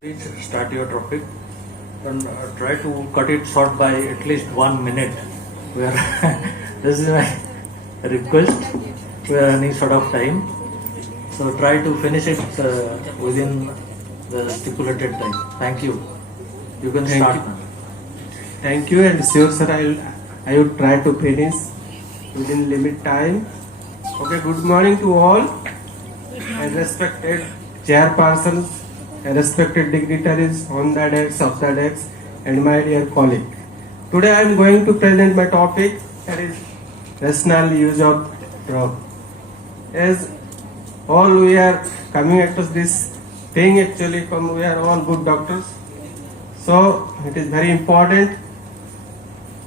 Please start your topic and try to cut it short by at least 1 minute. We are this is my request. We are running short of time, so try to finish it within the stipulated time. Thank you. You can start now. Thank you, and sure sir, I will try to finish within limit time. Okay, good morning to all, and respected chairpersons, and respected dignitaries on the decks, of the decks, and my dear colleague. Today I am going to present my topic, that is rational use of drug. As all we are coming across this thing, actually we are all good doctors, so it is very important.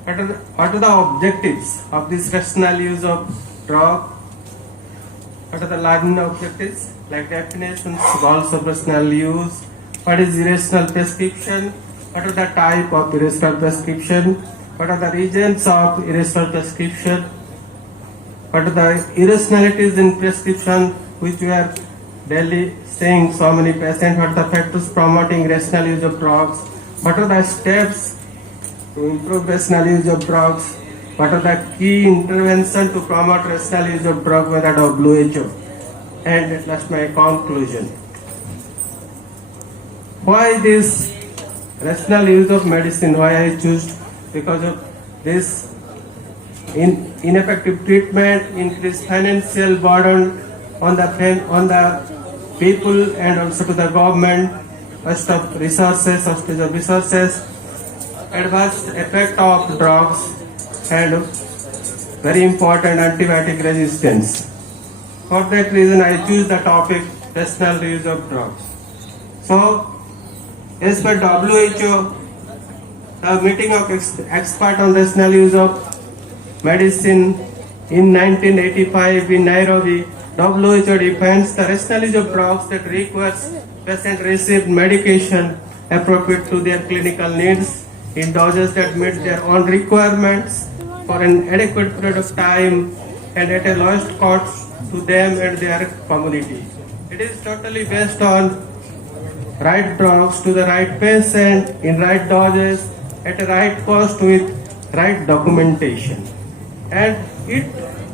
What are the objectives of this rational use of drug? What are the learning objectives? Like definitions, goals of rational use. What is irrational prescription? What are the type of irrational prescription? What are the regions of irrational prescription? What are the irrationalities in prescription which we are daily seeing so many patients? What are the factors promoting rational use of drugs? What are the steps to improve rational use of drugs? What are the key interventions to promote rational use of drugs by the WHO? And at last my conclusion. Why this rational use of medicine? Why I choose? Because of this ineffective treatment, increased financial burden on the people and also to the government, waste of resources, adverse effect of drugs, and very important antibiotic resistance. For that reason I choose the topic rational use of drugs. So as per WHO, the meeting of expert on rational use of medicine in 1985 in Nairobi, WHO defines the rational use of drugs that requires patient receive medication appropriate to their clinical needs in doses that meet their own requirements for an adequate period of time and at a lowest cost to them and their community. It is totally based on right drugs to the right patient in right doses at a right cost with right documentation. And it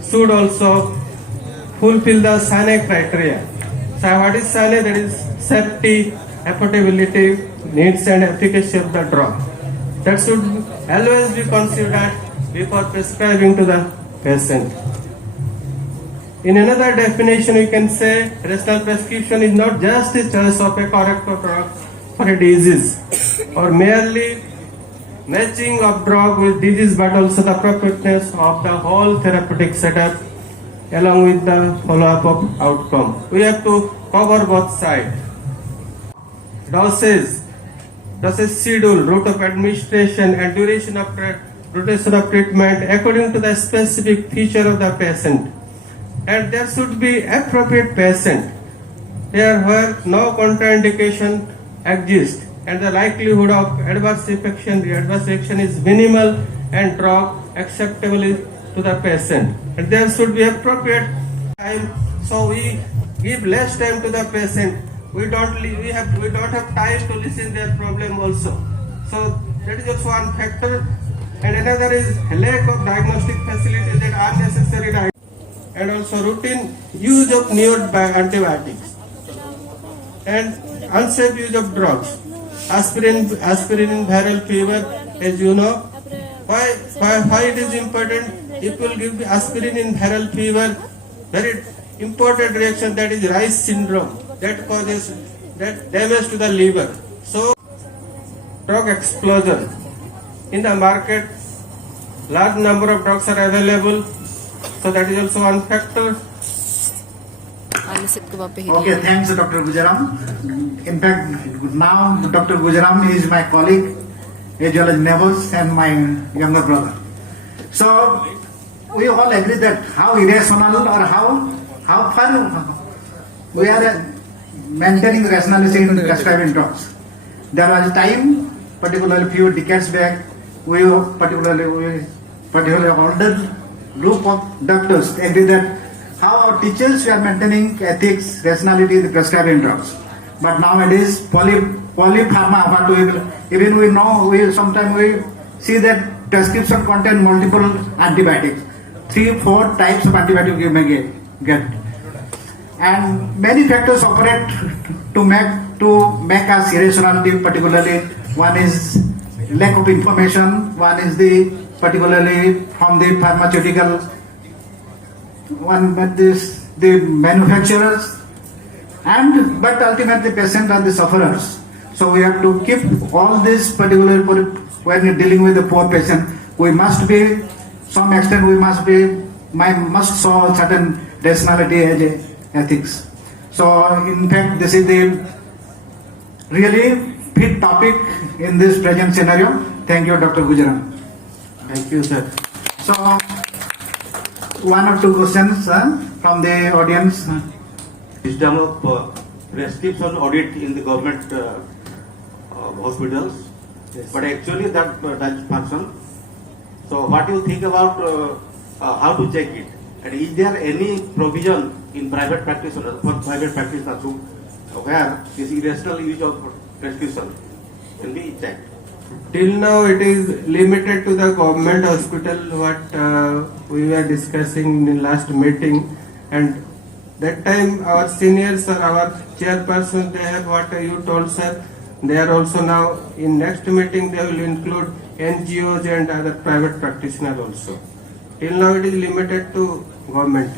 should also fulfill the SANE criteria. So what is SANE? That is safety, affordability, needs and efficacy of the drug. That should always be considered before prescribing to the patient. In another definition, we can say rational prescription is not just a choice of a correct drug for a disease or merely matching of drug with disease, but also the appropriateness of the whole therapeutic setup along with the follow-up of outcome. We have to cover both sides. Dosage schedule, route of administration, and duration of treatment according to the specific feature of the patient. And there should be appropriate patient there where no contraindication exists and the likelihood of adverse reaction is minimal and drug acceptable to the patient. And there should be appropriate time, so we give less time to the patient. We don't have time to listen their problem also. So that is also one factor. And another is lack of diagnostic facilities that are necessary, and also routine use of new antibiotics and unsafe use of drugs. Aspirin in viral fever, as you know. Why it is important? If you give aspirin in viral fever, very important reaction, that is Rice syndrome, that causes that damage to the liver. So drug explosion in the market, large number of drugs are available, so that is also one factor. Okay, thanks Dr. Gujaram. In fact, now Dr. Gujaram is my colleague as well as neighbors and my younger brother. So we all agree that how irrational or how far we are maintaining rationality in prescribing drugs. There was a time, particularly few decades back, particularly older group of doctors agree that how our teachers were maintaining ethics, rationality in the prescribing drugs. But nowadays, polypharma, what we will, even we know, we sometimes we see that prescription contain multiple antibiotics, 3-4 types of antibiotics you may get. And many factors operate to make us irrationality, particularly one is lack of information, one is the particularly from the pharmaceutical one, but this the manufacturers, and but ultimately patients are the sufferers. So we have to keep all this particular when you're dealing with the poor patient. We must be some extent we must show certain rationality as a ethics. So in fact, this is the really fit topic in this present scenario. Thank you, Dr. Gujaram. Thank you, sir. So, one or two questions from the audience. System of prescription audit in the government hospitals, Yes. but actually that does function. So, what do you think about how to check it? And is there any provision in private practice for private practitioners where this irrational use of prescription can be checked? Till now, it is limited to the government hospital. What we were discussing in last meeting, and that time our seniors or our chairperson, they have what you told, sir. They are also now in next meeting. They will include NGOs and other private practitioners also. Till now, it is limited to government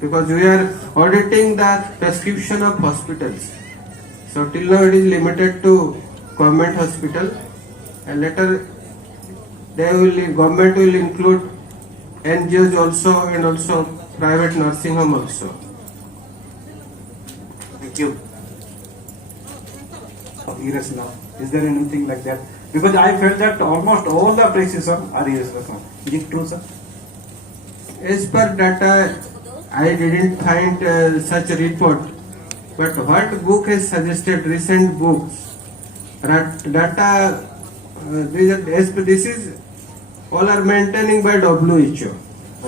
because we are auditing the prescription of hospitals. So till now, it is limited to government hospital. And later, government will include NGOs also and also private nursing home also. Thank you. Irrational. Is there anything like that? Because I felt that almost all the places are irrational. Is it true, sir? As per data, I didn't find such a report. But what book has suggested, recent books, data, this is all are maintaining by WHO.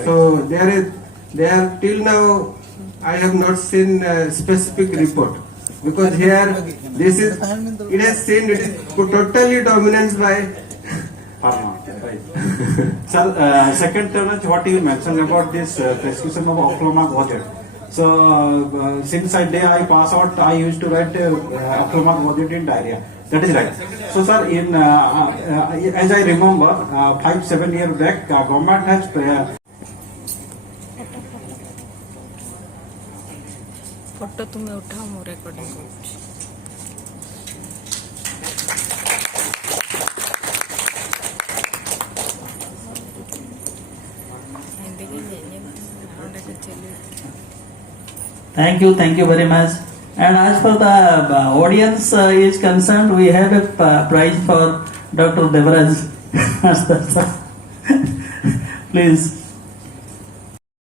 So they are till now, I have not seen a specific report because here this is it has seen it is totally dominated by Pharma. Right. Sir, second challenge, what you mentioned about this prescription of Oclomag. So since I pass out, I used to write Oclomag in diarrhea. That is right. So, sir, in as I remember, 5-7 years back, government has photo तुम्हें उठाओ मो recording Thank you very much. And as for the audience is concerned, we have a prize for Dr. Devaraj. Please.